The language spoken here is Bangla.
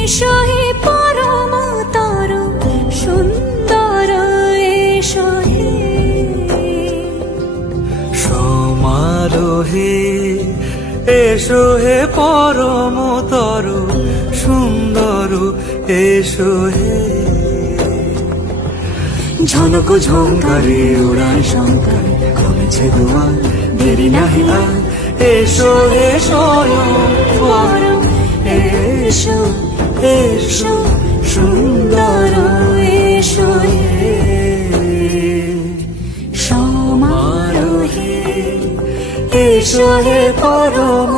এসো হে পরম তর সুন্দর এসো হে সমারোহে এসো হে পরমতর সুন্দর এসো হে ঝনক ঝঙ্কারে উড়ায় শঙ্কর কমেছে দুয়ার দেরি নাহি আর এসো হে স্বয়ং পরম এসো এসো সুন্দর এসো হে সমারোহে এসো হে পরম